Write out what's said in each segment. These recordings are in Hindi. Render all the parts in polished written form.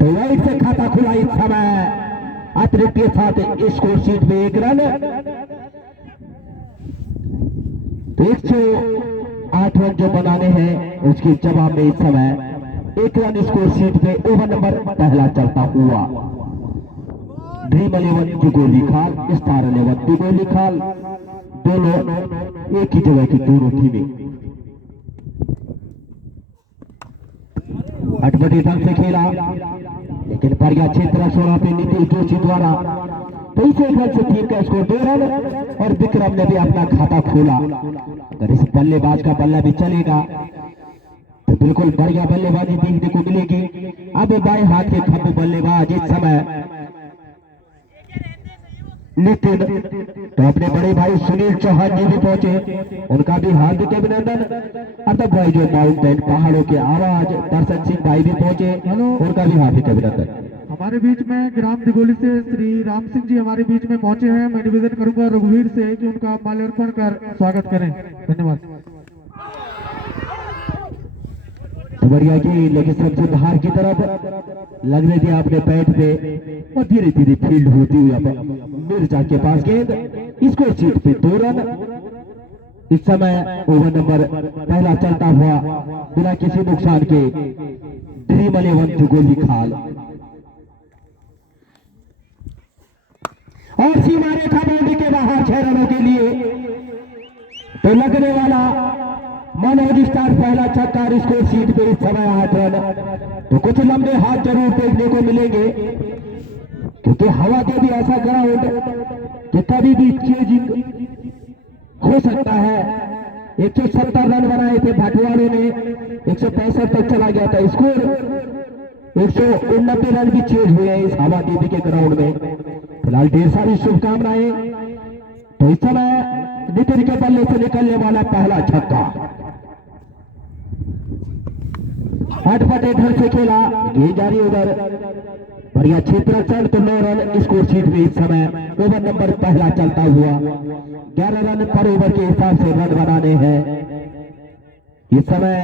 तो वाइट से खाता खुला इस समय अतिरिक्त के साथ स्कोर शीट में 1 रन। तो 108 रन जो बनाने हैं उसके जवाब में इस समय 1 रन स्कोर शीट पे ओवर नंबर पहला चलता हुआ। ड्रीम 11 दिगोली खाल, स्टार 11 दिगोली खाल, दोनों एक ही जगह की दोनों टीमें अटपटी ढंग से खेला, लेकिन बढ़िया क्षेत्र सोना पे नीतीश जोशी द्वारा 23 रन से टीम का स्कोर 2 रन। और विक्रम ने भी अपना खाता खोला। अगर इस बल्लेबाज का बल्ला भी चलेगा तो बिल्कुल बढ़िया बल्लेबाजी देखने को मिलेगी। अब बाएं हाथ के खंभे बल्लेबाज इस समय नितिन, तो अपने बड़े भाई सुनील चौहान जी भी पहुंचे, उनका भी हार्दिक अभिनंदन। अतः भाई जो माउंटेन पहाड़ों के आवाज दर्शन सिंह भाई भी पहुंचे, उनका भी हार्दिक अभिनंदन। हमारे बीच में ग्राम दिगोली से श्री राम सिंह जी हमारे बीच में पहुंचे हैं। मैं निवेदन करूंगा रघुवीर से कि उनका माल्यार्पण कर स्वागत करें। धन्यवाद। बढ़िया की लेकिन सबसे बाहर की तरफ लग रही थी आपने पैड पे और धीरे धीरे फील्ड होती हुई अब मिर्जा के पास गेंद, स्कोर शीट पे 2 रन। इस समय ओवर नंबर पहला चलता हुआ बिना किसी नुकसान के ड्रीम 11 दिगोली खाल और सीमा रेखा बाउंड्री के बाहर 6 रनों के लिए तो लगने वाला मनोज स्टार पहला छक्का। स्कोर शीट पे इस समय 8 रन। तो कुछ लंबे हाथ जरूर देखने को मिलेंगे, क्योंकि हवा के भी ऐसा ग्राउंड कि कभी भी चेजिंग हो सकता है। 170 रन बनाए थे भाटवाड़े ने, 165 तक चला गया था स्कोर। 189 रन भी चेज हुए हैं इस हवा देवी के ग्राउंड में। फिलहाल ढेर सारी शुभकामनाएं। तो इस समय नितिन के बल्ले से निकलने वाला पहला छक्का अटपटे ढंग से खेला, गेंद जारी उधर बढ़िया क्षेत्र चल तो 9 रन। स्कोर शीट में इस समय ओवर नंबर पहला चलता हुआ 11 रन पर ओवर के हिसाब से रन बनाने हैं इस समय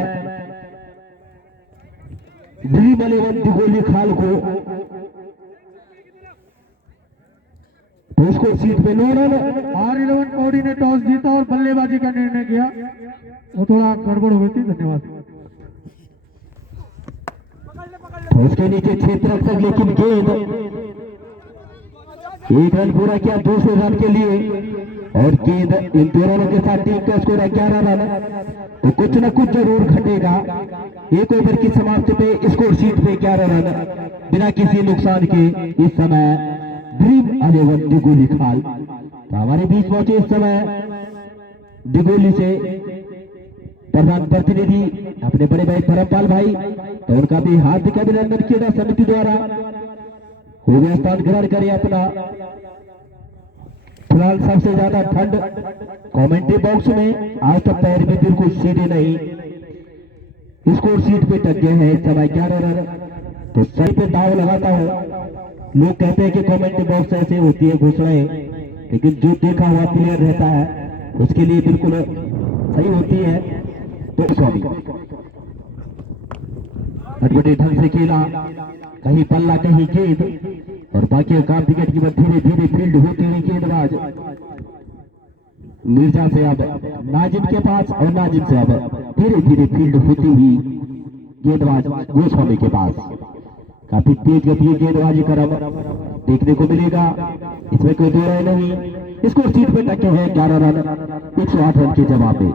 ड्रीम 11 दिगोली खाल को। तो स्कोर शीट पे 9 रन। R11 पौड़ी ने टॉस जीता और बल्लेबाजी का निर्णय किया, वो थोड़ा गड़बड़ हो गई थी। धन्यवाद। तो उसके नीचे क्षेत्र तक, लेकिन गेंद 1 रन पूरा किया दूसरे रन के लिए और गेंद इन 2 रनों के साथ टीम का स्कोर 11 रन। तो कुछ न कुछ जरूर घटेगा। एक ओवर की समाप्ति पे स्कोर शीट पे 11 रन बिना किसी नुकसान के इस समय ड्रीम 11 दिगोली खाल। तो हमारे बीच पहुंचे इस समय दिगोली से प्रधान प्रतिनिधि अपने बड़े भाई धर्मपाल भाई, तो उनका भी हार्दिक अभिनंदन क्रीड़ा समिति द्वारा हो गया स्थान ग्रहण करें अपना। फिलहाल सबसे ज्यादा ठंड कमेंट्री बॉक्स में, आज तक पैर भी बिल्कुल सीधे नहीं, स्कोर शीट पे टक गए हैं इस समय 11 रन। तो सही पे दाव लगाता हूं। लोग कहते हैं कि कमेंट्री बॉक्स ऐसे होती है घोषणाएं, लेकिन जो देखा हुआ प्लेयर रहता है उसके लिए बिल्कुल सही होती है। तो सॉरी अटपटे ढंग से खेला, कहीं पल्ला कहीं गेंद और बाकी काम विकेट की धीरे धीरे फील्ड होती हुई गेंदबाज मिर्जा से अब नाजिम के पास और नाजिम से अब धीरे धीरे फील्ड होती हुई गेंदबाज गोस्वामी के पास। काफी तेज गति गेंदबाजी क्रम देखने को मिलेगा, इसमें कोई दो राय नहीं। स्कोर शीट पे टके हैं 11 रन 108 रन के जवाब में।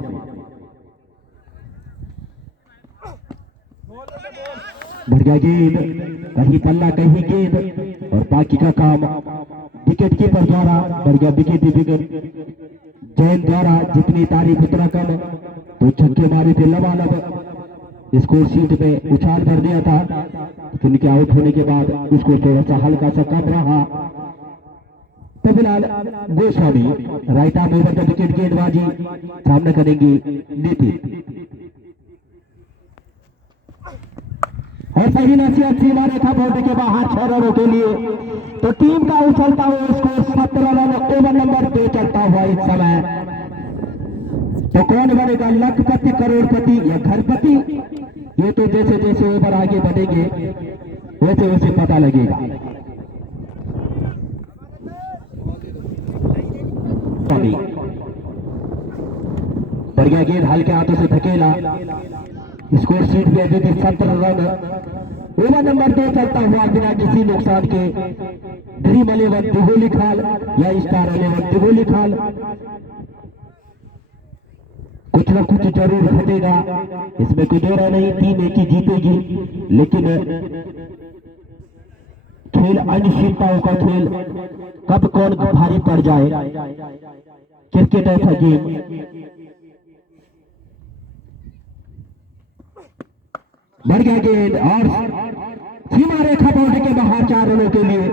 बढ़िया गेंद, कहीं पल्ला कहीं गेंद और बाकी का काम विकेट कीपर द्वारा बढ़िया विकेट जैन द्वारा जितनी तारीफ उतना कम। तो छक्के मारे थे लबालब, स्कोर शीट में उछाल कर दिया था, लेकिन के आउट होने के बाद स्कोर थोड़ा सा हल्का सा कम रहा। तो फिलहाल Goswami right arm over the wicket गेंदबाजी सामने करेंगे नितिन। और सही नसीहत सीमा रेखा बाउंड्री के बाहर 6 रनों के लिए। तो टीम का उछलता हुआ स्कोर 17 रन ओवर नंबर 2 चलता हुआ इस समय। तो कौन बनेगा लखपति, करोड़पति या घरपति? ये तो जैसे जैसे ओवर आगे बढ़ेंगे वैसे वैसे पता लगेगा। बढ़िया गेंद हल्के हाथों से धकेला। स्कोर शीट पे अभी भी 17 रन। ओवर नंबर 2 चलता हुआ बिना किसी नुकसान के ड्रीम 11 दिगोली खाल या स्टार 11 दिगोली खाल कुछ ना कुछ जरूर घटेगा, इसमें कोई दो राय नहीं। टीम एक ही जीतेगी, लेकिन खेल अनिश्चितताओं का खेल, कब कौन भारी पड़ जाए। क्रिकेट ऐसा गेम। बढ़ गया गेंद और सीमा रेखा बाउंड्री के बाहर 4 रनों के लिए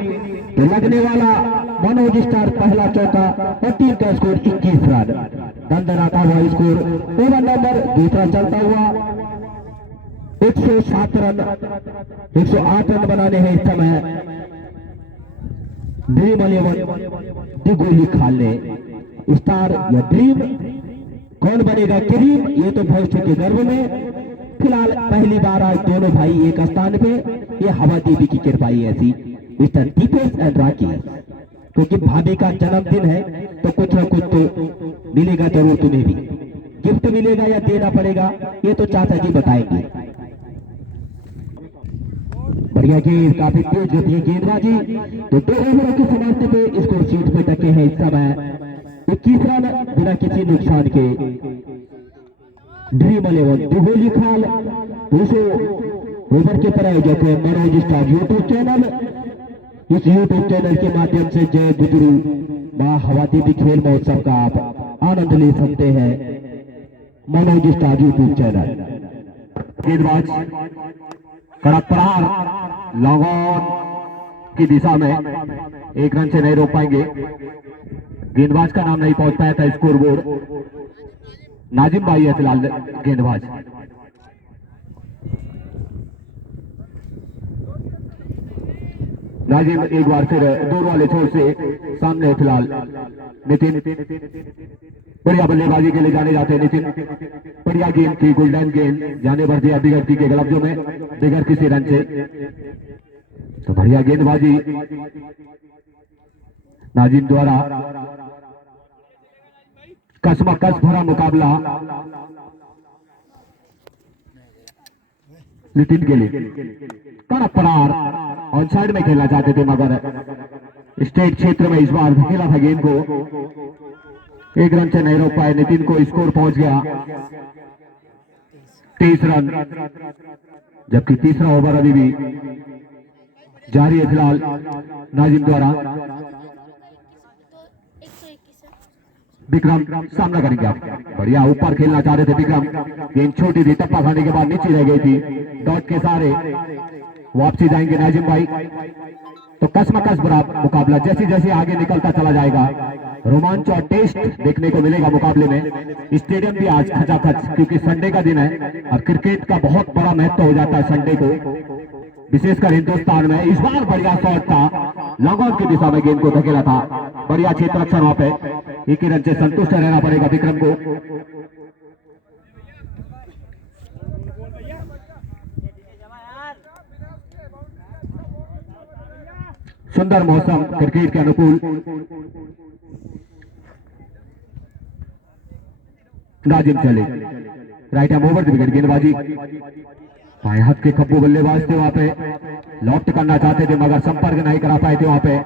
तो लगने वाला मनोज स्टार पहला चौका और टीम का स्कोर 21 रन। दंदनाता हुआ स्कोर। ओवर नंबर दूसरा चलता हुआ 107 रन 108 रन बनाने हैं इस समय ड्रीम 11 दिगोली खाल ने। स्टार या ड्रीम कौन बनेगा क्रीम, ये तो भविष्य के गर्भ में। फिलहाल पहली बार आज दोनों भाई एक स्थान पे। ये हवा देवी की कृपाई ऐसी मिस्टर दीपेश एंड राकेश, क्योंकि भाभी का जन्मदिन है तो कुछ ना कुछ तो मिलेगा जरूर। तुम्हें भी गिफ्ट मिलेगा या देना पड़ेगा, ये तो चाचा जी बताएंगे। बढ़िया गेंद, काफी तेज गति है गेंदबाजी। तो 2 ओवरों की समाप्ति पे स्कोर शीट पे टके हैं इस समय 21 रन बिना किसी नुकसान के। ड्रीम 11 दिगोली खाल 200 ओवर के प्रायोजक है मनोज स्टार यूट्यूब चैनल। इस यूट्यूब चैनल के माध्यम से जय गुजरू मां हवा देवी खेल महोत्सव का आप आनंद ले सकते हैं। Manoj star YouTube channel. गेंदबाज कड़ा प्रहार लॉन्ग ऑन की दिशा में 1 रन से नहीं रोक पाएंगे। गेंदबाज का नाम नहीं पहुंच पाया था स्कोर बोर्ड। नाजिम भाई है फिलहाल गेंदबाज। नाजिम एक बार फिर दूर वाले छोर से सामने फिलहाल नितिन। बढ़िया बल्लेबाजी के लिए जाने जाते हैं नितिन। बढ़िया गेंद थी, गोल्डन गेंद जाने भर दिया बिगर के ग्लव्सों में बिगर किसी रन से। तो बढ़िया गेंदबाजी नाजिम द्वारा। कसमकस भरा मुकाबला नितिन के लिए। कड़ा प्रहार ऑन साइड में खेलना चाहते थे मगर स्टेट क्षेत्र में इस बार खेला था गेंद को। 1 रन से नहीं रोक पाए नितिन को। स्कोर पहुंच गया 23 रन, जबकि तीसरा ओवर अभी भी जारी है फिलहाल नाजिम द्वारा। विक्रम सामना करेंगे आप। बढ़िया ऊपर खेलना चाह रहे थे विक्रम, गेंद छोटी थी, टप्पा खाने के बाद नीचे रह गई थी। डॉट के सारे वापसी जाएंगे नाजिम भाई। तो कसमकस भरा मुकाबला जैसे जैसे आगे निकलता चला जाएगा रोमांच और टेस्ट देखने को मिलेगा मुकाबले में। स्टेडियम भी आज खचाखच, क्योंकि संडे का दिन है और क्रिकेट का बहुत बड़ा महत्व हो जाता है संडे को, विशेषकर हिंदुस्तान में। इस बार बढ़िया शॉट था, लॉन्ग ऑन की दिशा में गेंद को धकेला था। बढ़िया क्षेत्र रक्षण वहां पे। 1 रन से संतुष्ट रहना पड़ेगा विक्रम को। सुंदर मौसम क्रिकेट के अनुकूल। नाजिम चले राइट हैंड ओवर विकेट गेंदबाजी। बाएं हाथ के खब्बू बल्लेबाज थे वहां पे, लॉफ्ट करना चाहते थे मगर संपर्क नहीं करा पाए थे वहां पे।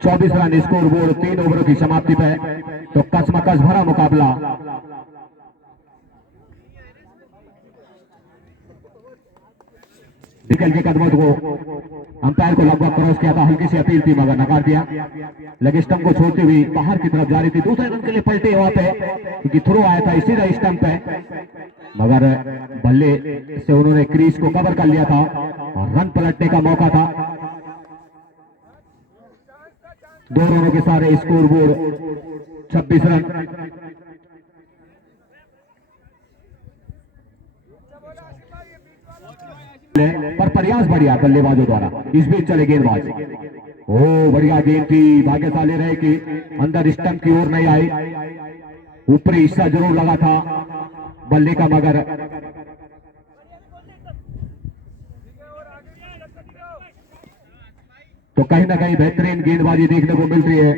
24 रन स्कोर बोर्ड 3 ओवरों की समाप्ति पे। तो कसमकस भरा मुकाबला। निकल के कदमों को अंपायर को लगभग क्रॉस किया था, हल्की सी अपील थी मगर नकार दिया। लगे स्टंप को छोड़ते हुए बाहर की तरफ जा रही थी। दूसरे रन के लिए पलटे वहां पे, क्योंकि थ्रो आया था सीधा स्टंप पे, मगर बल्ले से उन्होंने क्रीज को कवर कर लिया था और रन पलटने का मौका था। 2 रनों के सारे स्कोर बोर्ड 26 रन। पर प्रयास बढ़िया बल्लेबाजों द्वारा। इस बीच चले गेंदबाज। ओ बढ़िया गेंद थी, भाग्यशाली रहे कि अंदर स्टंप की ओर नहीं आई। ऊपरी हिस्सा जरूर लगा था बल्ले का, मगर तो कहीं ना कहीं बेहतरीन गेंदबाजी देखने को मिल रही है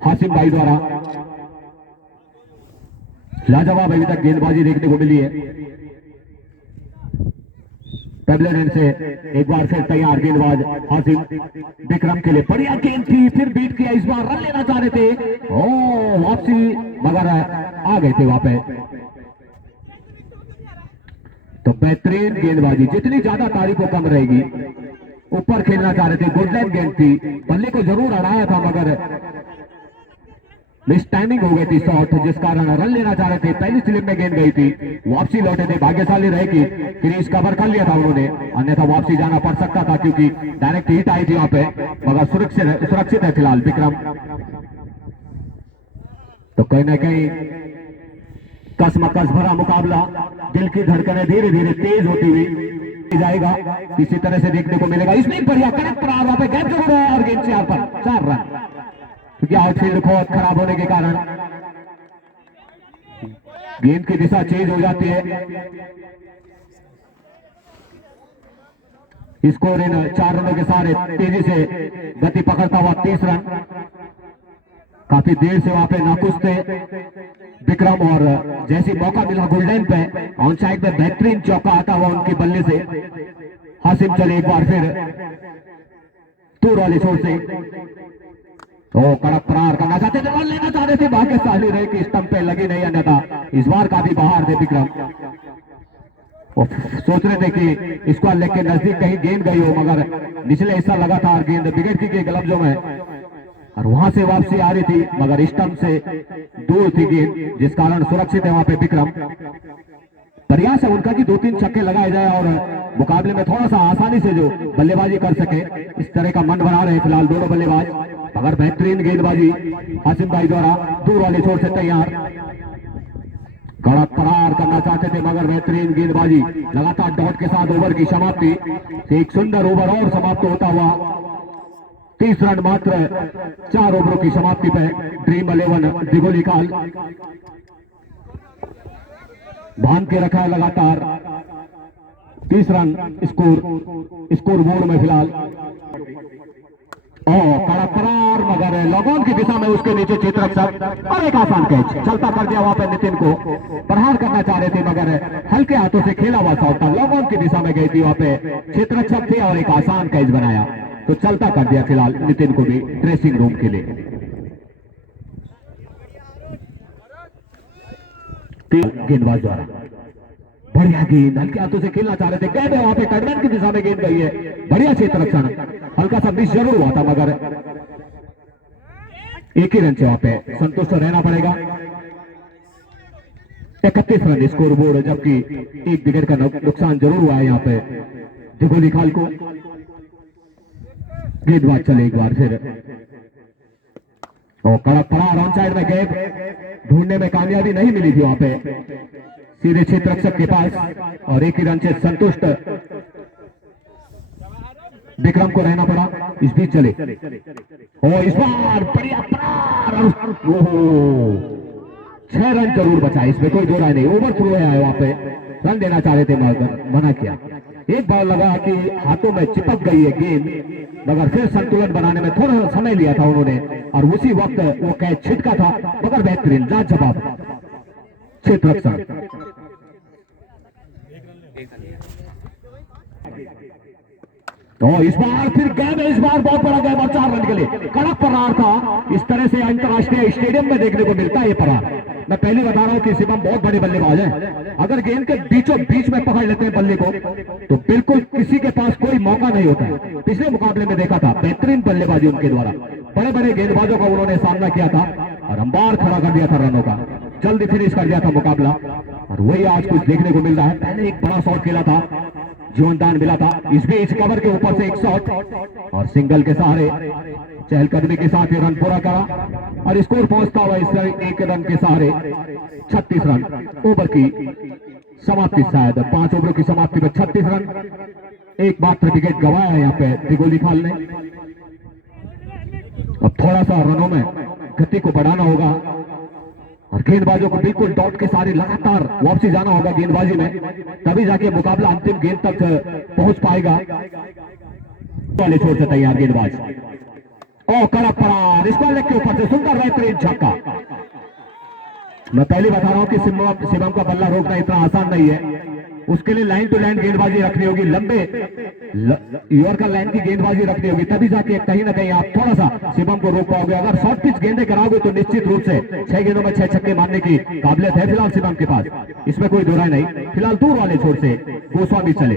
हासिम भाई द्वारा। लाजवाब अभी तक गेंदबाजी देखने को मिली है। पेबलेट से एक बार फिर तैयार गेंदबाज हासिम विक्रम के लिए बढ़िया गेंद थी, फिर बीट किया, इस बार रन लेना चाह रहे थे, ओ वापसी मगर आ गए थे वहां पे। तो बेहतरीन गेंदबाजी, जितनी ज्यादा तारीफ को कम रहेगी। ऊपर खेलना चाह रहे थे, गुडलैंड गेंद थी, बल्ले को जरूर अड़ाया था मगर मिस टाइमिंग हो गई थी शॉट, जिस कारण रन लेना चाह रहे थे। पहली स्लिप में गेंद गई थी, वापसी लौटे थे, भाग्यशाली रहे कि क्रीज कवर कर लिया था उन्होंने, अन्यथा वापसी जाना पड़ सकता था क्योंकि डायरेक्ट हिट आई थी वहां पे, मगर सुरक्षित है फिलहाल विक्रम। तो कहीं ना कहीं कसमकस भरा मुकाबला, दिल की धड़कनें धीरे धीरे तेज होती हुई जाएगा, इसी तरह से देखने को मिलेगा। इसमें बढ़िया कड़क प्रहार, वहां पे गैप जरूर है और गेंद 4 पर 4 रन, क्योंकि आउटफील्ड बहुत खराब होने के कारण गेंद की दिशा चेंज हो जाती है। स्कोर इन 4 रनों के सारे तेजी से गति पकड़ता हुआ 30 रन। काफी देर से वहां पे नाखुश थे विक्रम, और जैसी मौका मिला गोल्डन पे ऑन साइड में बेहतरीन चौका आता हुआ उनके बल्ले से हासिम चले एक बार फिर दूर वाले छोर से, तो कड़क प्रहार करना चाहते थे, रन लेना चाहते थे, भाग्यशाली रहे कि स्टंप पे लगी नहीं, अन्यथा इस बार काफी बाहर थे विक्रम। सोच रहे थे कि इसको लेग के नजदीक कहीं गेंद गई हो, मगर निचले हिस्सा लगातार गेंद बिगड़ की ग्लव्सों में, और वहां से वापसी आ रही थी मगर स्टंप से दूर थी गेंद, जिस कारण सुरक्षित है वहां पे विक्रम। प्रयास है उनका कि 2-3 छक्के लगाए जाए और मुकाबले में थोड़ा सा आसानी से जो बल्लेबाजी कर सके, इस तरह का मन बना रहे फिलहाल दोनों बल्लेबाज। मगर बेहतरीन गेंदबाजी हासिम भाई द्वारा दूर वाले छोर से तैयार, कड़क प्रहार करना चाहते थे मगर बेहतरीन गेंदबाजी, लगातार डॉट के साथ ओवर की समाप्ति, एक सुंदर ओवर और समाप्त होता हुआ 30 रन मात्र 4 ओवरों की समाप्ति पे ड्रीम 11 दिगोली काल बांध के रखा है लगातार 30 रन स्कोर बोर्ड में फिलहाल। कड़ा करार मगर लॉगऑन की दिशा में उसके नीचे क्षेत्ररक्षक, और एक आसान कैच चलता कर दिया वहां पर नितिन को, प्रहार करना चाह रहे थे मगर हल्के हाथों से खेला हुआ शॉट था, लॉगऑन की दिशा में गई थी, वहां पे क्षेत्ररक्षक थे और एक आसान कैच बनाया, तो चलता कर दिया फिलहाल नितिन को भी ड्रेसिंग रूम के लिए। गेंदबाज द्वारा बढ़िया गेंद, हल्के हाथों से खेलना चाह रहे थे, गए वहां पे टर्नमैन की दिशा में गेंद गई है, बढ़िया क्षेत्ररक्षण, हल्का सा मिस जरूर हुआ था मगर एक ही रन से वहां पे संतुष्ट रहना पड़ेगा। 31 रन स्कोर बोर्ड, जबकि एक विकेट का नुकसान जरूर हुआ है यहाँ पे दिगोली खाल को। गेंदबाज चले एक बार फिर, और कड़क पड़ा रन साइड में गैप ढूंढने में कामयाबी नहीं मिली थी वहां पे, सीधे क्षेत्ररक्षक के पास, और एक ही रन से संतुष्ट विक्रम को रहना पड़ा। इस बीच चले और इस बार बढ़िया प्रहार, 6 रन जरूर बचा, इसमें कोई दो राय नहीं, ओवर थ्रो है वहां पे, रन देना चाह रहे थे मगर मना किया। एक बॉल लगा कि हाथों में चिपक गई है गेंद, मगर फिर संतुलन बनाने में थोड़ा सा समय लिया था उन्होंने, और उसी वक्त वो कैच छिटका था, मगर बेहतरीन लाजवाब क्षेत्ररक्षण। तो इस बार फिर गैप, इस बार बहुत बड़ा गैप और 4 रन के लिए कड़क प्रहार था, इस तरह से अंतरराष्ट्रीय स्टेडियम में देखने को मिलता है ये प्रहार। मैं पहले बता रहा हूं कि शिवम बहुत बड़े बल्लेबाज हैं, अगर गेंद के बीचों बीच में पकड़ लेते हैं बल्ले को तो बिल्कुल किसी के पास कोई मौका नहीं होता है। पिछले मुकाबले में देखा था बेहतरीन बल्लेबाजी उनके द्वारा, बड़े बड़े गेंदबाजों का उन्होंने सामना किया था और अंबार खड़ा कर दिया था रनों का, जल्दी फिनिश कर दिया था मुकाबला, और वही आज कुछ देखने को मिल रहा है। पहले एक बड़ा शॉट खेला था, जीवनदान मिला था, इस बीच कवर के ऊपर से एक शॉट और सिंगल के सहारे चहलकदमी के साथ ये रन पूरा करा और स्कोर पहुंचता हुआ इस एक रन के सहारे 36 रन ओवर की समाप्ति, शायद 5 ओवरों की समाप्ति में 36 रन, एक मात्र विकेट गंवाया है यहाँ पे दिगोली खाल ने। अब थोड़ा सा रनों में गति को बढ़ाना होगा और गेंदबाजों को बिल्कुल डॉट के सारे लगातार वापसी जाना होगा गेंदबाजी में, तभी जाके मुकाबला अंतिम गेंद तक पहुंच पाएगा। वाले छोर से तैयार गेंदबाज, ओ कड़क पड़ा, इसको लेग के ऊपर से सुंदर बेहतरीन छक्का। मैं पहले बता रहा हूं कि शिवम का बल्ला रोकना इतना आसान नहीं है, उसके लिए लाइन टू लाइन गेंदबाजी रखनी होगी, लंबे यॉर्कर लाइन की गेंदबाजी रखनी होगी, तभी जाके कहीं ना कहीं आप थोड़ा सा शिवम को रोक पाओगे। अगर शॉर्ट पिच गेंदे कराओगे तो निश्चित रूप से 6 गेंदों में 6 छक्के मारने की काबिलियत है फिलहाल शिवम के पास, इसमें कोई दो राय नहीं। फिलहाल दूर वाले छोर से गोस्वामी चले,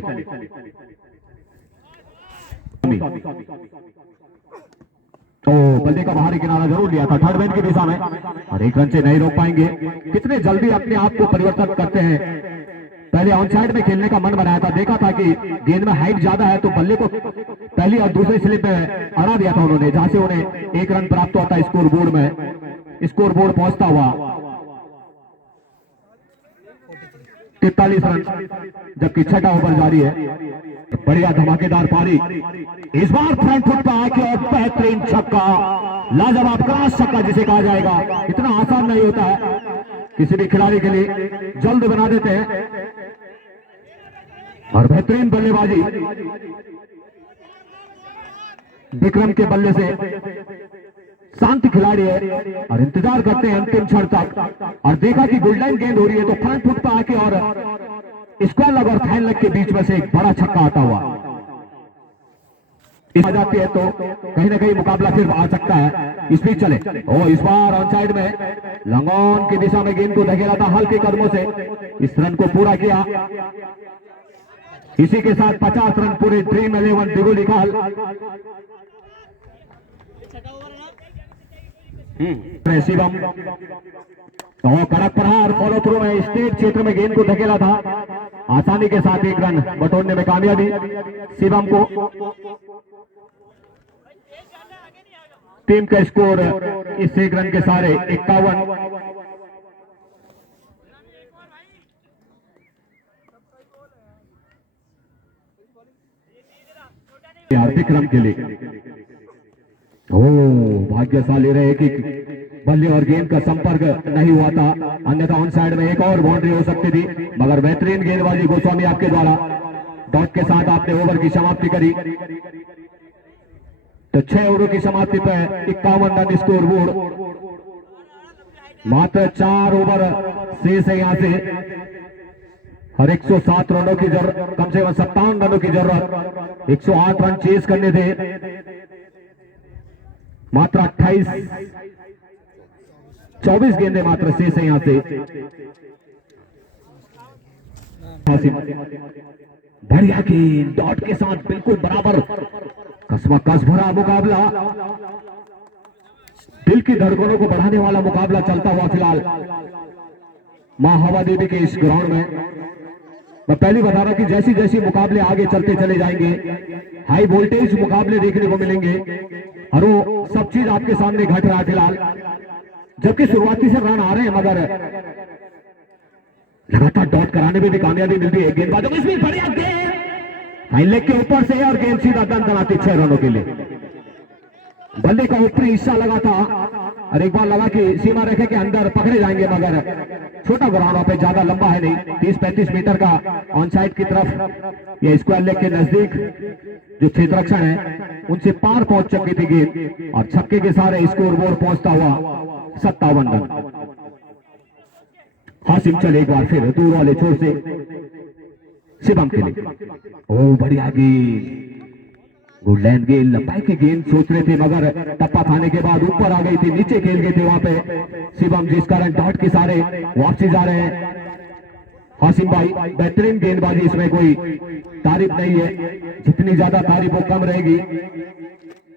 तो बल्ले का बाहरी किनारा जरूर लिया था थर्ड मैन की दिशा में, और 1 रन से नहीं रोक पाएंगे। कितने जल्दी अपने आप को परिवर्तन करते हैं। पहले ऑन साइड में खेलने का मन बनाया था, देखा था कि गेंद में हाइट ज्यादा है, तो बल्ले को पहली और दूसरी स्लिप में अड़ा दिया था उन्होंने, जहां से उन्हें 1 रन प्राप्त होता स्कोर बोर्ड में। स्कोर बोर्ड पहुंचता हुआ 43 रन, जबकि छठा ओवर जारी है। बढ़िया धमाकेदार पारी, इस बार फ्रंट फुट पर आके और बेहतरीन छक्का, लाजवाब क्रॉस छक्का जिसे कहा जाएगा। इतना आसान नहीं होता है किसी भी खिलाड़ी के लिए, जल्द बना देते हैं। और बेहतरीन बल्लेबाजी विक्रम के बल्ले से, शांत खिलाड़ी है और इंतजार करते हैं अंतिम क्षण तक। और देखा कि गोल्डन गेंद हो रही है तो फ्रंट फुट पर आके और स्क्वायर लग और फाइन लग के बीच में से एक बड़ा छक्का आता हुआ आ जाती है, तो कहीं ना कहीं मुकाबला फिर आ सकता है। स्पीड चले, ओ इस बार ऑन साइड में लंगोन की दिशा में गेंद को धकेला था हल्के कदमों से, इस रन को पूरा किया। इसी के साथ 50 रन पूरे ड्रीम 11 दिगोली खाल। शिवम तो कड़क प्रहार, फॉलो थ्रू में स्टेट क्षेत्र में गेंद को धकेला था, आसानी के साथ 1 रन बटोरने में कामयाबी शिवम को। टीम का स्कोर इस 1 रन के सारे 51। विक्रम के लिए ओ भाग्यशाली रहे कि बल्ले और गेंद का संपर्क नहीं हुआ था, अन्यथा ऑन साइड में एक और बाउंड्री हो सकती थी। मगर बेहतरीन गेंदबाजी गोस्वामी आपके द्वारा, डॉट के साथ आपने ओवर की समाप्ति करी। तो 6 ओवरों की समाप्ति पर 51 रन स्कोर बोर्ड। मात्र 4 ओवर शेष है यहां से, और 107 रनों की जरूरत, कम से कम 57 रनों की जरूरत, 108 रन चेस करने थे। मात्र 24 गेंदें मात्र शेष है यहां से। बढ़िया गेंद डॉट के साथ बिल्कुल बराबर, कसमकस भरा मुकाबला, दिल की धड़कनों को बढ़ाने वाला मुकाबला चलता हुआ फिलहाल मां हवा देवी के इस ग्राउंड में। मैं पहले बता रहा कि जैसी जैसी मुकाबले आगे चलते चले जाएंगे, हाई वोल्टेज मुकाबले देखने को मिलेंगे, और वो सब चीज आपके सामने घट रहा है फिलहाल। जबकि शुरुआती से रन आ रहे हैं, मगर लगातार डॉट कराने में भी कामयाबी मिलती है गेंदबाजों को। इसमें बढ़िया गेंद हाई लेग के ऊपर से, और गेंद सीधा दन दनाती 6 रनों के लिए। बल्ले का ऊपरी हिस्सा लगा था, और एक बार लगा कि सीमा रेखा के अंदर पकड़े जाएंगे, मगर छोटा ग्राउंड पे ज्यादा लंबा है नहीं, 30-35 मीटर का ऑन साइड की तरफ या स्क्वायर लेग के नजदीक जो क्षेत्ररक्षण है उनसे पार पहुंच चुकी थी गेंद, और छक्के के सारे स्कोर बोर्ड पहुंचता हुआ 57 रन। हासिम चले एक बार फिर दूर वाले छोर से शिवम के लिए, ओ बढ़िया गेंद, गुडलैंड गेंद, लंबाई की गेंद सोच रहे थे, मगर टप्पा खाने के बाद ऊपर आ गई थी, नीचे खेल गए थे वहां पे शिवम, जिस कारण डॉट के सारे वापसी जा रहे हैं। हासिम भाई बेहतरीन गेंदबाजी, इसमें कोई तारीफ नहीं है, जितनी ज्यादा तारीफ वो कम रहेगी।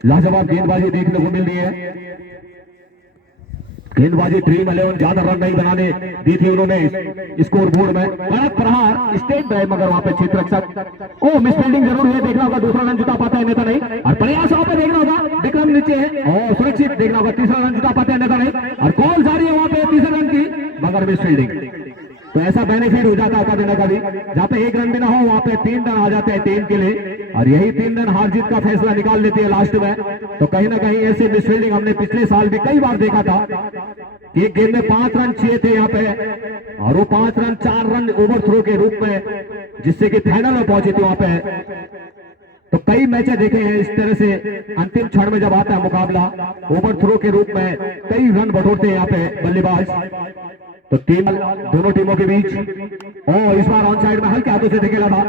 लाजवाब गेंदबाजी देखने को मिल रही है। गेंदबाजी ड्रीम 11 ज्यादा रन नहीं बनाने दी थी उन्होंने स्कोर बोर्ड में। कड़क प्रहार स्टेट में, मगर वहां पे क्षेत्ररक्षक ओ मिस फील्डिंग जरूर है, देखना होगा दूसरा रन जुटा पाता है अन्यथा नहीं। और प्रयास वहां पे देखना होगा, विक्रम नीचे है और सुरक्षित देखना होगा, तीसरा रन जुटा पाता है अन्यथा नहीं। और कॉल जारी है वहां पे तीसरे रन की, मगर मिस फील्डिंग। तो ऐसा बेनिफिट हो जाता है कभी ना कभी, जहां पे 1 रन भी ना हो वहां पे 3 रन आ जाते हैं टीम के लिए, और यही 3 रन हार जीत का फैसला निकाल लेती है लास्ट में। तो कहीं ना कहीं ऐसे मिस फील्डिंग हमने पिछले साल भी कई बार देखा था कि एक गेंद में 5 रन चाहिए थे यहाँ पे, और वो 5 रन 4 रन ओवर थ्रो के रूप में, जिससे कि फाइनल में पहुंचे थे वहां पे तो कई मैचें देखे हैं इस तरह से, अंतिम क्षण में जब आता है मुकाबला ओवर थ्रो के रूप में कई रन बटोरते हैं यहाँ पे बल्लेबाज। तो टीम दोनों टीमों के बीच, और इस बार ऑन साइड में हल्के हाथों से धकेला था,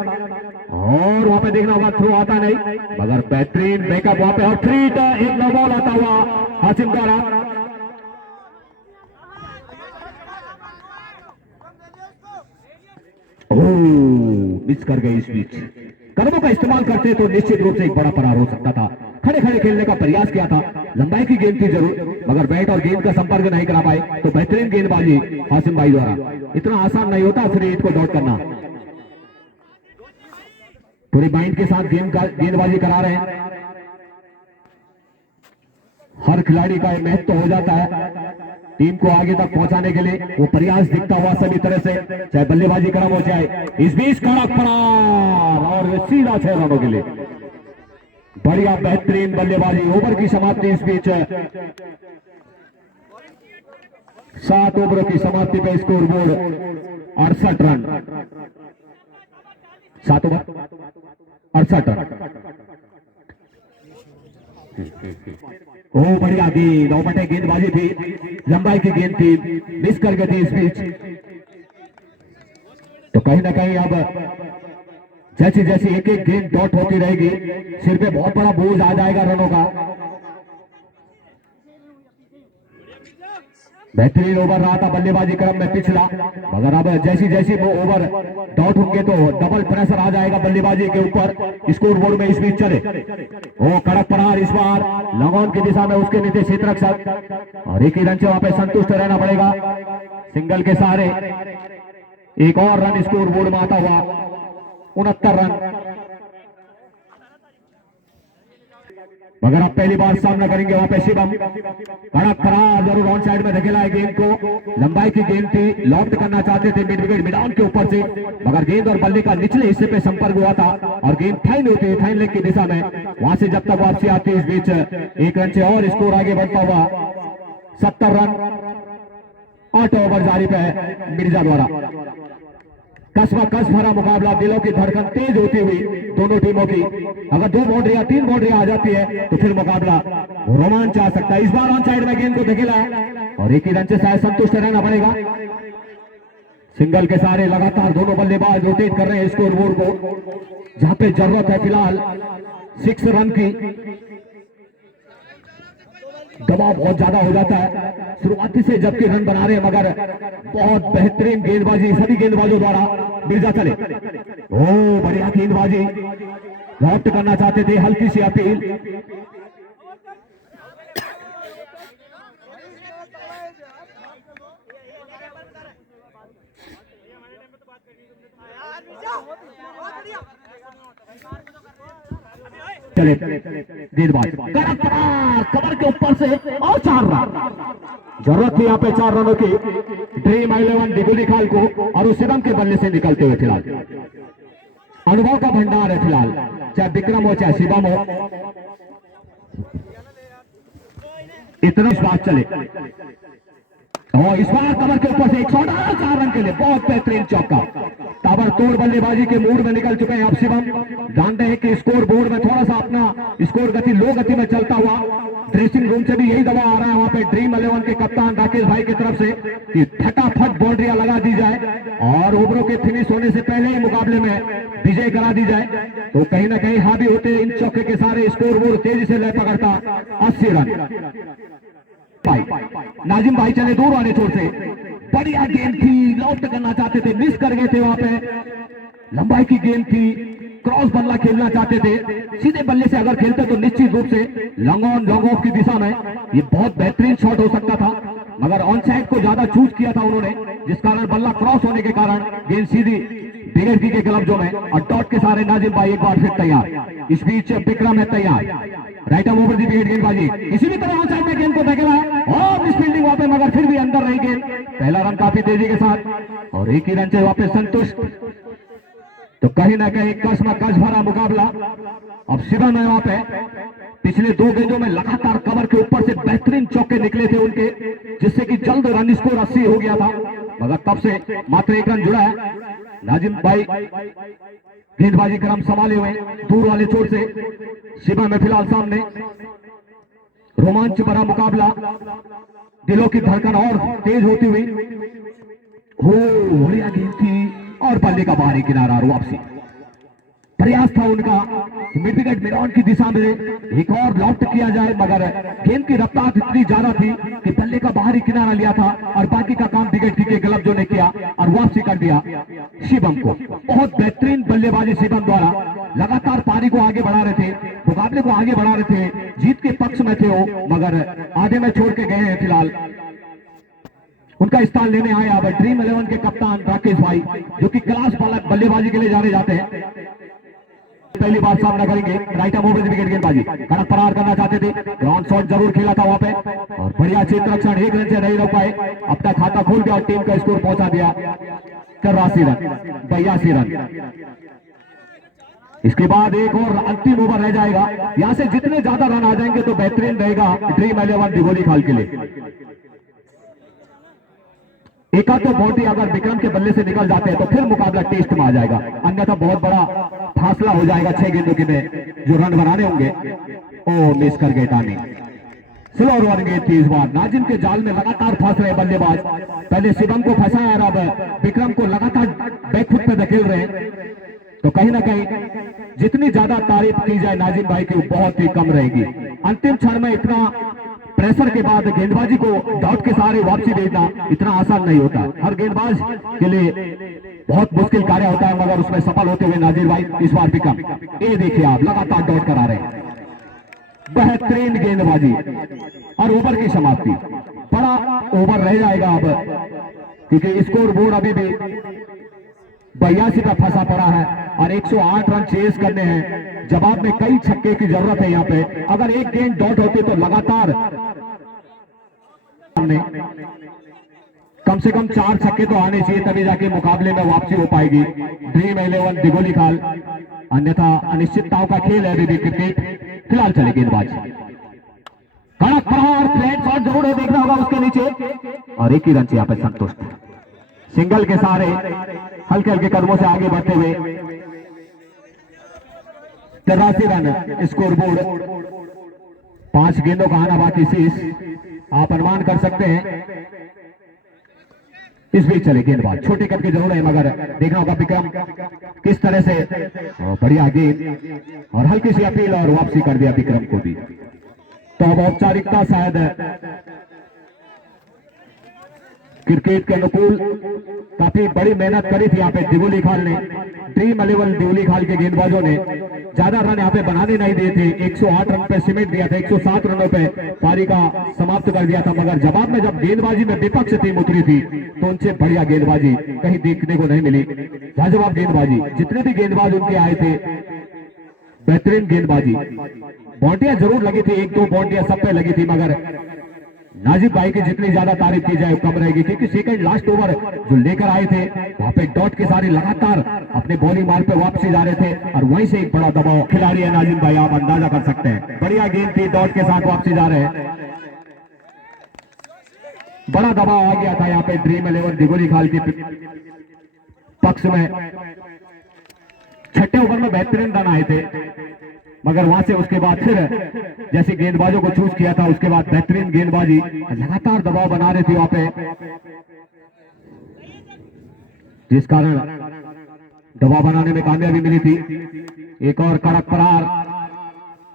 और वहां पे देखना होगा थ्रो आता नहीं, मगर बेहतरीन बैकअप वहां पे, और थ्री एक नो बॉल आता हुआ हासिम द्वारा। मिस कर गए। इस बीच कदमों का इस्तेमाल करते तो निश्चित रूप से एक बड़ा फरार हो सकता था। खड़े खड़े खेलने का प्रयास किया था, लंबाई की गेंद थी जरूर, मगर बैट और गेंद का संपर्क नहीं करा पाए। तो बेहतरीन गेंदबाजी हासिम भाई द्वारा। इतना आसान नहीं होता फ्री हिट को डॉट करना। पूरी माइंड के साथ गेंदबाजी करा रहे हैं। हर खिलाड़ी का महत्व हो जाता है टीम को आगे तक पहुंचाने के लिए, वो प्रयास दिखता हुआ सभी तरह से, चाहे बल्लेबाजी क्रम हो चाहे। इस बीच कड़क फरार और सीधा 6 रनों के लिए बढ़िया बेहतरीन बल्लेबाजी। ओवर की समाप्ति इस बीच 7 ओवरों की समाप्ति पे scoreboard 68 run, 7 over 68 run. ओ बढ़िया गेंद, ओपटे गेंदबाजी थी, लंबाई की गेंद थी, मिस कर गई थी इस बीच। तो कहीं ना कहीं अब जैसी जैसी एक एक गेंद डॉट होती रहेगी, सिर पे बहुत बड़ा बोझ आ जाएगा रनों का। बेहतरीन ओवर रहा था बल्लेबाजी क्रम में पिछला, मगर अब जैसी जैसी वो ओवर डॉट होंगे तो डबल प्रेशर आ जाएगा बल्लेबाजी के ऊपर। स्कोर बोर्ड में इस बीच चले, ओ कड़क प्रहार इस बार लॉन्ग की दिशा में, उसके नीचे क्षेत्ररक्षक, और एक ही रन से वहां पे संतुष्ट रहना पड़ेगा। सिंगल के सहारे एक और रन स्कोर बोर्ड में आता हुआ 69 रन। मगर अब पहली बार सामना करेंगे वहां पे शिवम। कड़क करार जरूर ऑन साइड में धकेला है गेंद को, लंबाई की गेंद थी, लॉफ्ट करना चाहते थे मिड विकेट मिडान के ऊपर से, मगर गेंद और बल्ले का निचले हिस्से पे संपर्क हुआ था और गेंद फाइन होती है फाइन लेग की दिशा में। वहां से जब तक वापसी आती है, इस बीच 1 रन से और स्कोर आगे बढ़ता हुआ 70 रन। 8 ओवर जारी पे है मिर्जा द्वारा। कस भरा मुकाबला, दिलों की धड़कन तेज होती हुई दोनों टीमों की। अगर 2 बाउंड्रियां 3 बाउंड्रियां आ जाती है तो फिर मुकाबला रोमांच आ सकता है। इस बार ऑन साइड में गेंद को धकेला और एक ही रन से शायद संतुष्ट रहना पड़ेगा। सिंगल के सारे लगातार दोनों बल्लेबाज रोटेट कर रहे हैं स्कोर बोर्ड को, जहां पे जरूरत है फिलहाल 6 रन की। दबाव बहुत ज्यादा हो जाता है शुरुआती से, जबकि रन बना रहे हैं, मगर बहुत बेहतरीन गेंदबाजी सभी गेंदबाजों द्वारा। मिर्जा चले, ओ बढ़िया गेंदबाजी, लॉफ्ट करना चाहते थे, हल्की सी अपील। चले गेंदबाज कवर के ऊपर से और 4 रन। जरूरत थी यहाँ पे 4 रनों की ड्रीम 11 दिगुली खाल को, और उस शिवम के बल्ले से निकलते हुए फिलहाल अनुभव का भंडार है फिलहाल, चाहे विक्रम हो चाहे शिवम हो। इतना बात चले, और इस बार कवर के ऊपर से 104 रन के लिए बहुत बेहतरीन चौका। ताबड़तोड़ बल्लेबाजी के मूड में निकल चुके हैं अब शिवम। जानते हैं कि स्कोर बोर्ड में थोड़ा सा अपना स्कोर गति लो गति में चलता हुआ, ड्रेसिंग रूम से भी यही दबाव आ रहा है वहां पे ड्रीम 11 के कप्तान राकेश भाई की तरफ से कि फटाफट बाउंड्रियां लगा दी जाए और ओवरों के फिनिश होने से पहले ही मुकाबले में विजय करा दी जाए। तो कहीं ना कहीं हावी होते इन चौके के सारे स्कोर बोर्ड तेजी से लय पकड़ता 80 रन। नाजिम भाई चले दूर वाले छोर से, बढ़िया गेंद थी, लॉफ्ट करना चाहते थे, मिस कर गए थे वहां पे। लंबाई की गेंद थी, क्रॉस बल्ला खेलना चाहते थे, सीधे बल्ले से अगर खेलते तो निश्चित रूप से लॉन्ग ऑन लॉन्ग ऑफ की दिशा में ये बहुत बेहतरीन शॉट हो सकता था, मगर ऑन साइड को ज्यादा चूज किया था उन्होंने, जिस कारण बल्ला क्रॉस होने के कारण गेंद सीधी बिगड़ती के ग्लव्सों में। और डॉट के सारे नाजिम भाई एक बार फिर तैयार। इस बीच विक्रम है तैयार, right arm over the wicket गेंदबाजी, किसी भी तरह ऑन साइड में गेंद को धकेला है और मिस फील्डिंग वहां पे, मगर फिर भी अंदर रही गेंद। पहला रन काफी तेजी के साथ और एक ही रन से वापस संतुष्ट। तो कहीं ना कहीं कस भरा मुकाबला अब शिवम है वहां पे। पिछले 2 गेंदों में लगातार कवर के ऊपर से बेहतरीन चौके निकले थे उनके, जिससे कि जल्द रन स्कोर 80 हो गया था, मगर तब से मात्र 1 रन जुड़ा है। नाजिम भाई गेंदबाजी क्रम संभाले हुए दूर वाले छोर से शिवम में फिलहाल सामने रोमांच भरा मुकाबला, दिलों की धड़कन और तेज होती हुई। हो बढ़िया गेंद थी और बल्ले का बाहरी किनारा, वापसी प्रयास था उनका मिड विकेट मिरान की दिशा में एक और लॉफ्ट किया जाए, मगर गेंद की रफ्तार इतनी ज्यादा थी कि बल्ले का बाहरी किनारा लिया था और बाकी का काम विकेट के ग्लव्सों ने किया और वापसी कर दिया शिवम को। बहुत बेहतरीन बल्लेबाजी शिवम द्वारा, लगातार पारी को आगे बढ़ा रहे थे, मुकाबले को आगे बढ़ा रहे थे, जीत के पक्ष में थे वो, मगर आधे में छोड़ के गए हैं। फिलहाल उनका स्थान लेने आए अब ड्रीम 11 के कप्तान राकेश भाई, जो कि क्लास बल्लेबाजी के लिए जाने जाते हैं। पहली बार सामना करेंगे राइट आर्म ओवर विकेट गेंदबाजी, कड़क प्रहार करना चाहते थे, ग्राउंड शॉट जरूर खेला था वहां पे और बढ़िया क्षेत्र रक्षण, एक रन से नहीं रोक पाए, अपना खाता खोल दिया और टीम का स्कोर पहुंचा दिया 83 रन 82 रन। इसके बाद एक और अंतिम ओवर रह जाएगा, यहां से जितने ज्यादा रन आ जाएंगे तो बेहतरीन रहेगा ड्रीम 11 दिगोली खाल के लिए। एक तो बाउंड्री अगर विक्रम के बल्ले से निकल जाते हैं तो फिर मुकाबला टेस्ट में आ जाएगा, अन्यथा बहुत बड़ा फासला हो जाएगा 6 गेंदों के में जो रन बनाने होंगे। ओ मिस कर गए टानी, स्लो ओवर गेंद थी इस बार। नाजिम के जाल में लगातार फंस रहे बल्लेबाज, पहले शिवम को फंसाया और अब विक्रम को लगातार बैकफुट पे धकेल रहे हैं, तो कहीं ना कहीं जितनी ज्यादा तारीफ की जाए नाजिम भाई की बहुत ही कम रहेगी। अंतिम क्षण में इतना प्रेशर के बाद गेंदबाजी को डॉट के सहारे वापसी भेजना इतना आसान नहीं होता, हर गेंदबाज के लिए बहुत मुश्किल कार्य होता है, मगर उसमें सफल होते हुए नाजिर भाई इस बार भी कम। ये देखिए आप लगातार डॉट करा रहे हैं, बेहतरीन गेंदबाजी और ओवर की समाप्ति। बड़ा ओवर रह जाएगा अब, क्योंकि स्कोर बोर्ड अभी भी 82 पर फंसा पड़ा है और 108 रन चेस करने हैं। जवाब में कई छक्के की जरूरत है यहाँ पे, अगर एक गेंद डॉट होती तो लगातार कम से कम 4 छक्के तो आने चाहिए, तभी जाके मुकाबले में वापसी हो पाएगी ड्रीम 11 दिगोली खाल, अन्यथा अनिश्चितताओं का खेल है अभी भी क्रिकेट। फिलहाल चले गेंदबाज, कड़क प्रहार, फ्लैट शॉट जरूर है, देखना होगा उसके नीचे और एक ही रन से यहाँ पे संतुष्ट, सिंगल के सहारे हल्के हल्के कदमों से आगे बढ़ते हुए 83 रन स्कोर बोर्ड। 5 गेंदों का आना बाकी शेष, आप अनुमान कर सकते हैं। इस बीच चले गेंदबाज, छोटे कद के जरूर है, मगर देखना होगा विक्रम किस तरह से, बढ़िया गेंद और हल्की सी अपील और वापसी कर दिया विक्रम को भी। तो अब औपचारिकता शायद क्रिकेट के अनुकूल काफी बड़ी मेहनत करी थी यहाँ पे दिगोली खाल ने, ड्रीम 11 दिगोली खाल के गेंदबाजों ने ज्यादा रन यहाँ पे बनाने नहीं दिए थे, 108 रन पे सिमट दिया था, 107 रनों पे पारी का समाप्त कर दिया था, मगर जवाब में जब गेंदबाजी में विपक्ष टीम उतरी थी तो उनसे बढ़िया गेंदबाजी कहीं देखने को नहीं मिली। लाजवाब गेंदबाजी, जितने भी गेंदबाज उनके आए थे बेहतरीन गेंदबाजी, बाउंड्रियां जरूर लगी थी, 1-2 बाउंड्रियां सब पे लगी थी, मगर नाजिब भाई की जितनी ज्यादा तारीफ की जाए कम रहेगी, क्योंकि सेकंड लास्ट ओवर जो लेकर आए थे वहां पे डॉट के सारे लगातार अपने बॉलिंग मार पे वापसी जा रहे थे और वहीं से एक बड़ा दबाव खिलाड़ी है नाजिम भाई, आप अंदाजा कर सकते हैं। बढ़िया गेंद थी, डॉट के साथ वापसी जा रहे हैं, बड़ा दबाव आ गया था यहाँ पे ड्रीम 11 दिगोली खाल के पक्ष में। छठे ओवर में बेहतरीन रन आए थे, मगर वहां से उसके बाद फिर जैसे गेंदबाजों को चूज किया था उसके बाद बेहतरीन गेंदबाजी, लगातार दबाव बना रहे थे वहां पे, जिस कारण दबाव बनाने में कामयाबी मिली थी। एक और कड़क प्रहार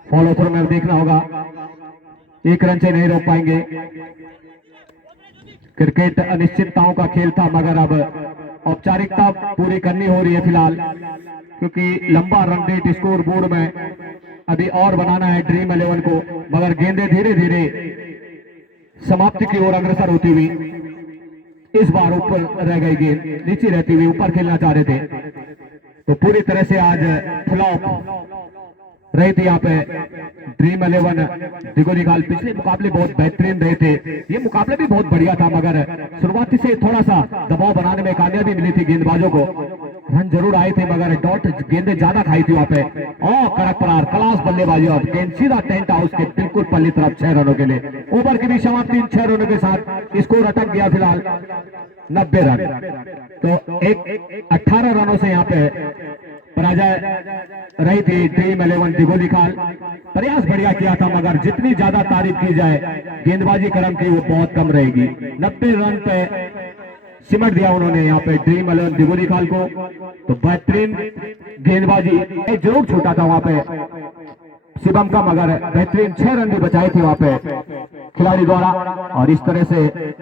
फॉलो थ्रू में देखना होगा, 1 रन से नहीं रोक पाएंगे। क्रिकेट अनिश्चितताओं का खेल था, मगर अब औपचारिकता पूरी करनी हो रही है फिलहाल, क्योंकि लंबा रन रेट स्कोर बोर्ड में अभी और बनाना है ड्रीम 11 को, मगर गेंदें धीरे धीरे समाप्ति की ओर अग्रसर होती हुई इस बार ऊपर रह गई, गेंद नीचे रहती हुई ऊपर खेलना चाह रहे थे, तो पूरी तरह से आज फ्लॉप रही थी यहाँ पे ड्रीम 11 दिगोली खाल। पिछले मुकाबले बहुत बेहतरीन रहे थे, ये मुकाबला भी बहुत बढ़िया था, मगर शुरुआती से थोड़ा सा दबाव बनाने में कामयाबी मिली थी गेंदबाजों को, रन जरूर आए थे मगर डॉट गेंदें ज्यादा खाई थी वहां पे। और कड़क प्रहार, क्लास बल्लेबाजी और गेंद सीधा टेंट हाउस के बिल्कुल पल्ली तरफ 6 रनों के लिए। ओवर की भी समाप्ति 6 रनों के साथ स्कोर अटक गया फिलहाल 90 रन। तो 18 रनों से यहाँ पे पराजय रही थी ड्रीम 11 दिगोली खाल। प्रयास बढ़िया किया था मगर जितनी ज्यादा तारीफ की जाए गेंदबाजी क्रम की वो बहुत कम रहेगी। 90 रन पे सिमट दिया उन्होंने यहाँ पे ड्रीम 11 दिगोली खाल को। तो बेहतरीन गेंदबाजी जरूर छूटा था वहां पे शिवम का, मगर बेहतरीन 6 रन भी बचाए थे वहां पे खिलाड़ी द्वारा। और इस तरह से